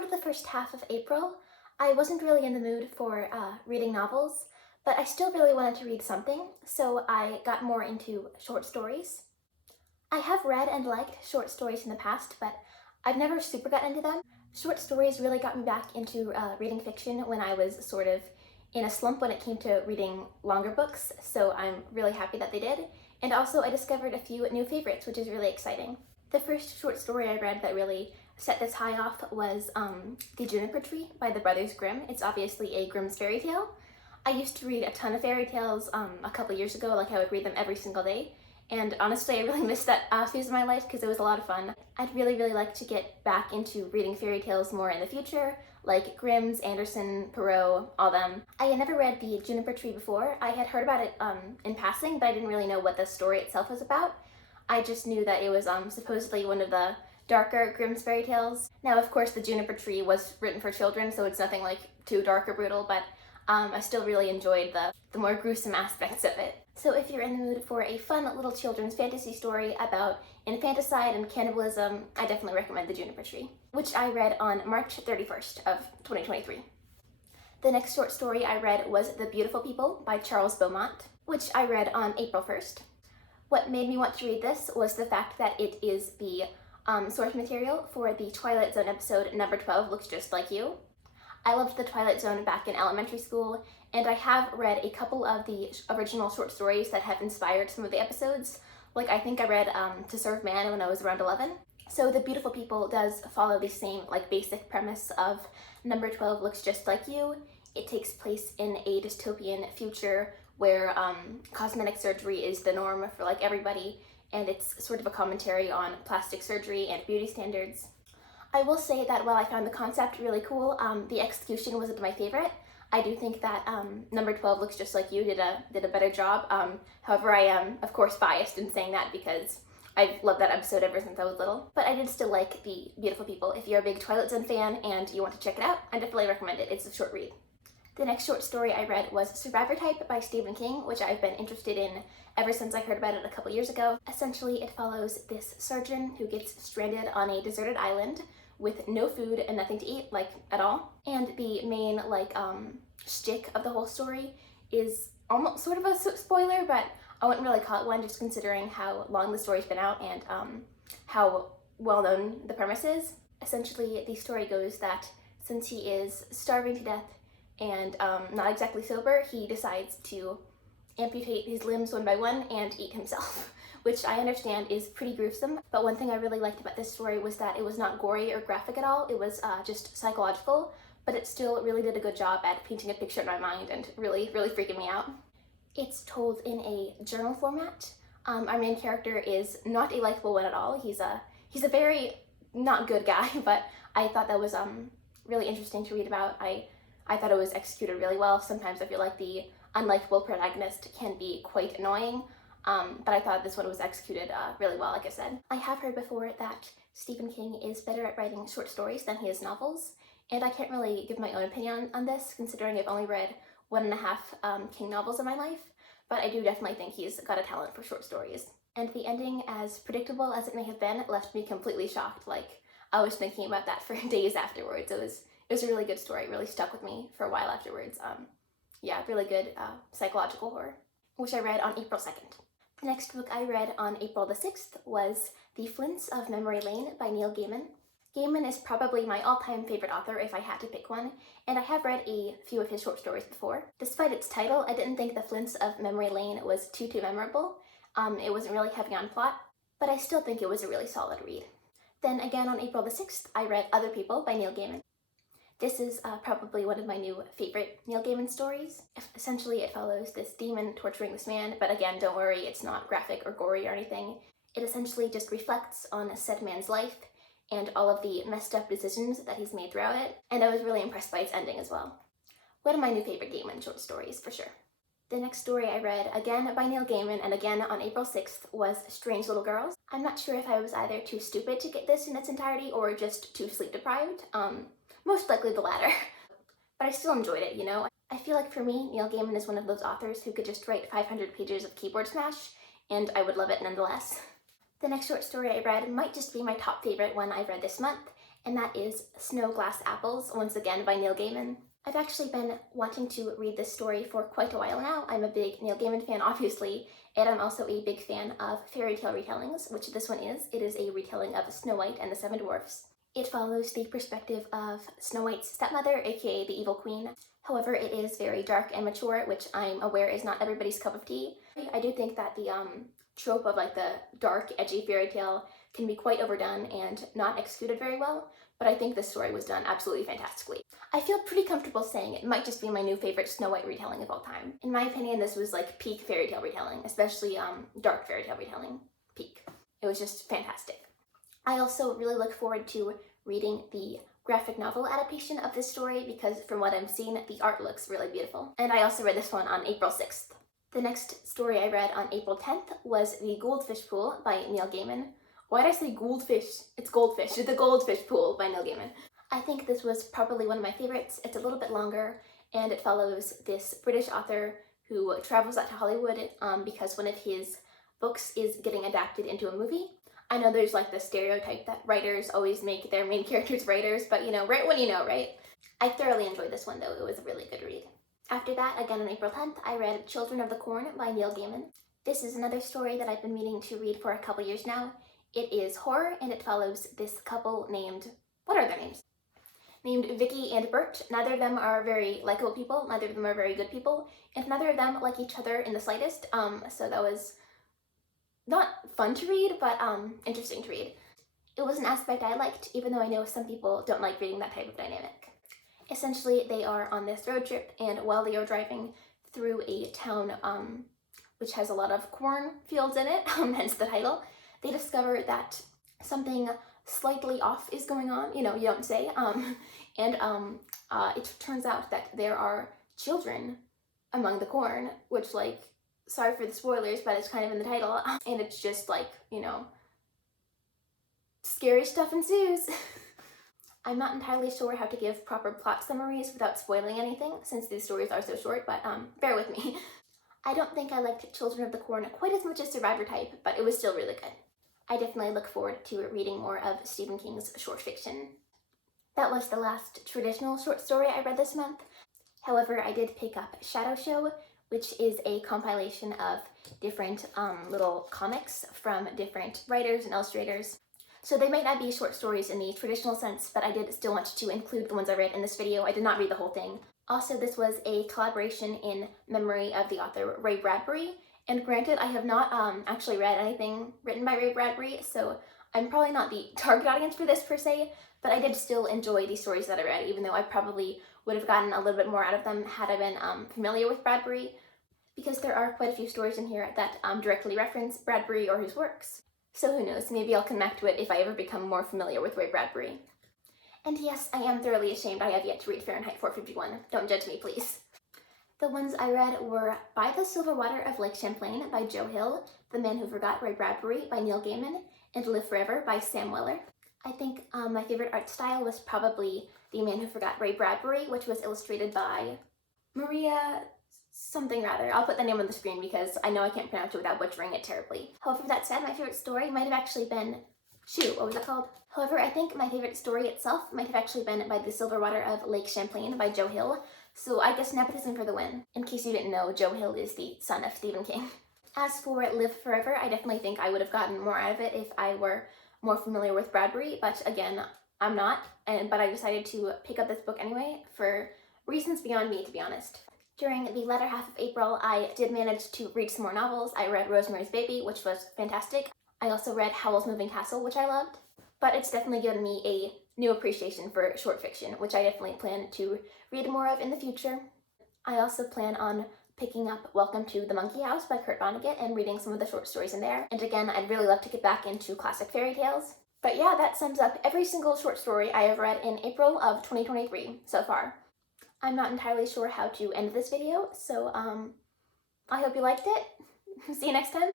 around the first half of April, I wasn't really in the mood for reading novels, but I still really wanted to read something, so I got more into short stories. I have read and liked short stories in the past, but I've never super gotten into them. Short stories really got me back into reading fiction when I was sort of in a slump when it came to reading longer books, so I'm really happy that they did. And also, I discovered a few new favorites, which is really exciting. The first short story I read that really set this high off was The Juniper Tree by the Brothers Grimm. It's obviously a Grimm's fairy tale. I used to read a ton of fairy tales a couple years ago, like I would read them every single day. And honestly, I really missed that phase of my life because it was a lot of fun. I'd really like to get back into reading fairy tales more in the future, like Grimm's, Andersen, Perrault, all them. I had never read The Juniper Tree before. I had heard about it in passing, but I didn't really know what the story itself was about. I just knew that it was supposedly one of the darker Grimm's fairy tales. Now, of course, The Juniper Tree was written for children, so it's nothing like too dark or brutal, but I still really enjoyed the more gruesome aspects of it. So if you're in the mood for a fun little children's fantasy story about infanticide and cannibalism, I definitely recommend The Juniper Tree, which I read on March 31st of 2023. The next short story I read was The Beautiful People by Charles Beaumont, which I read on April 1st. What made me want to read this was the fact that it is the source material for the Twilight Zone episode Number 12 Looks Just Like You. I loved the Twilight Zone back in elementary school, and I have read a couple of the original short stories that have inspired some of the episodes. Like, I think I read To Serve Man when I was around 11. So The Beautiful People does follow the same basic premise of Number 12 Looks Just Like You. It takes place in a dystopian future where cosmetic surgery is the norm for everybody, and it's sort of a commentary on plastic surgery and beauty standards. I will say that while I found the concept really cool, the execution wasn't my favorite. I do think that Number 12 Looks Just Like You did a better job. However, I am, of course, biased in saying that because I've loved that episode ever since I was little. But I did still like The Beautiful People. If you're a big Twilight Zone fan and you want to check it out, I definitely recommend it. It's a short read. The next short story I read was Survivor Type by Stephen King, which I've been interested in ever since I heard about it a couple years ago. Essentially, it follows this surgeon who gets stranded on a deserted island with no food and nothing to eat, at all. And the main, shtick of the whole story is almost sort of a spoiler, but I wouldn't really call it one just considering how long the story's been out and how well known the premise is. Essentially, the story goes that since he is starving to death and not exactly sober, he decides to amputate his limbs one by one and eat himself, which I understand is pretty gruesome. But one thing I really liked about this story was that it was not gory or graphic at all. It was just psychological, but it still really did a good job at painting a picture in my mind and really freaking me out. It's told in a journal format. Our main character is not a likable one at all. He's a very not good guy, but I thought that was really interesting to read about. I thought it was executed really well. Sometimes I feel like the unlikable protagonist can be quite annoying, but I thought this one was executed really well, like I said. I have heard before that Stephen King is better at writing short stories than he is novels, and I can't really give my own opinion on this, considering I've only read 1.5 King novels in my life, but I do definitely think he's got a talent for short stories. And the ending, as predictable as it may have been, left me completely shocked. I was thinking about that for days afterwards. It was a really good story. It really stuck with me for a while afterwards. Yeah, really good psychological horror, which I read on April 2nd. The next book I read on April the 6th was The Flints of Memory Lane by Neil Gaiman. Gaiman is probably my all-time favorite author if I had to pick one, and I have read a few of his short stories before. Despite its title, I didn't think The Flints of Memory Lane was too memorable. It wasn't really heavy on plot, but I still think it was a really solid read. Then again on April the 6th, I read Other People by Neil Gaiman. This is probably one of my new favorite Neil Gaiman stories. Essentially, it follows this demon torturing this man, but again, don't worry, it's not graphic or gory or anything. It essentially just reflects on said man's life and all of the messed up decisions that he's made throughout it, and I was really impressed by its ending as well. One of my new favorite Gaiman short stories, for sure. The next story I read, again by Neil Gaiman and again on April 6th, was Strange Little Girls. I'm not sure if I was either too stupid to get this in its entirety or just too sleep deprived. Most likely the latter. But I still enjoyed it, you know? I feel like for me, Neil Gaiman is one of those authors who could just write 500 pages of keyboard smash, and I would love it nonetheless. The next short story I read might just be my top favorite one I've read this month, and that is Snow Glass Apples, once again by Neil Gaiman. I've actually been wanting to read this story for quite a while now. I'm a big Neil Gaiman fan, obviously, and I'm also a big fan of fairy tale retellings, which this one is. It is a retelling of Snow White and the Seven Dwarfs. It follows the perspective of Snow White's stepmother, aka the Evil Queen. However, it is very dark and mature, which I'm aware is not everybody's cup of tea. I do think that the trope of like the dark, edgy fairy tale can be quite overdone and not executed very well, but I think this story was done absolutely fantastically. I feel pretty comfortable saying it might just be my new favorite Snow White retelling of all time. In my opinion, this was like peak fairy tale retelling, especially dark fairy tale retelling. Peak. It was just fantastic. I also really look forward to reading the graphic novel adaptation of this story because from what I've seen, the art looks really beautiful. And I also read this one on April 6th. The next story I read on April 10th was The Goldfish Pool by Neil Gaiman. Why did I say goldfish? It's goldfish. The Goldfish Pool by Neil Gaiman. I think this was probably one of my favorites. It's a little bit longer, and it follows this British author who travels out to Hollywood because one of his books is getting adapted into a movie. I know there's like the stereotype that writers always make their main characters writers, but you know, right when you know, right? I thoroughly enjoyed this one though. It was a really good read. After that, again on April 10th, I read Children of the Corn by Neil Gaiman. This is another story that I've been meaning to read for a couple years now. It is horror, and it follows this couple named, what are their names? Named Vicky and Bert. Neither of them are very likable people, neither of them are very good people, and neither of them like each other in the slightest, so that was not fun to read, but interesting to read. It was an aspect I liked, even though I know some people don't like reading that type of dynamic. Essentially, they are on this road trip, and while they are driving through a town which has a lot of corn fields in it, hence the title, they discover that something slightly off is going on, you know, you don't say, and it turns out that there are children among the corn, which, like, sorry for the spoilers, but it's kind of in the title, and it's just like, you know, scary stuff ensues. I'm not entirely sure how to give proper plot summaries without spoiling anything, since these stories are so short, but bear with me. I don't think I liked Children of the Corn quite as much as Survivor Type, but it was still really good. I definitely look forward to reading more of Stephen King's short fiction. That was the last traditional short story I read this month. However, I did pick up Shadow Show, which is a compilation of different little comics from different writers and illustrators. So they might not be short stories in the traditional sense, but I did still want to include the ones I read in this video. I did not read the whole thing. Also, this was a collaboration in memory of the author Ray Bradbury. And granted, I have not actually read anything written by Ray Bradbury, so I'm probably not the target audience for this per se, but I did still enjoy the stories that I read, even though I probably would have gotten a little bit more out of them had I been familiar with Bradbury, because there are quite a few stories in here that directly reference Bradbury or his works. So who knows, maybe I'll come back to it if I ever become more familiar with Ray Bradbury. And yes, I am thoroughly ashamed I have yet to read Fahrenheit 451. Don't judge me, please. The ones I read were By the Silver Water of Lake Champlain by Joe Hill, The Man Who Forgot Ray Bradbury by Neil Gaiman, and Live Forever by Sam Weller. I think my favorite art style was probably The Man Who Forgot Ray Bradbury, which was illustrated by Maria something rather. I'll put the name on the screen because I know I can't pronounce it without butchering it terribly. However, that said, my favorite story might have actually been, what was it called? However, I think my favorite story itself might have actually been By the Silver Water of Lake Champlain by Joe Hill, so I guess nepotism for the win. In case you didn't know, Joe Hill is the son of Stephen King. As for Live Forever, I definitely think I would have gotten more out of it if I were more familiar with Bradbury, but again, I'm not, but I decided to pick up this book anyway for reasons beyond me, to be honest. During the latter half of April, I did manage to read some more novels. I read Rosemary's Baby, which was fantastic. I also read Howl's Moving Castle, which I loved, but it's definitely given me a new appreciation for short fiction, which I definitely plan to read more of in the future. I also plan on picking up Welcome to the Monkey House by Kurt Vonnegut and reading some of the short stories in there. And again, I'd really love to get back into classic fairy tales. But yeah, that sums up every single short story I have read in April of 2023 so far. I'm not entirely sure how to end this video, so I hope you liked it. See you next time.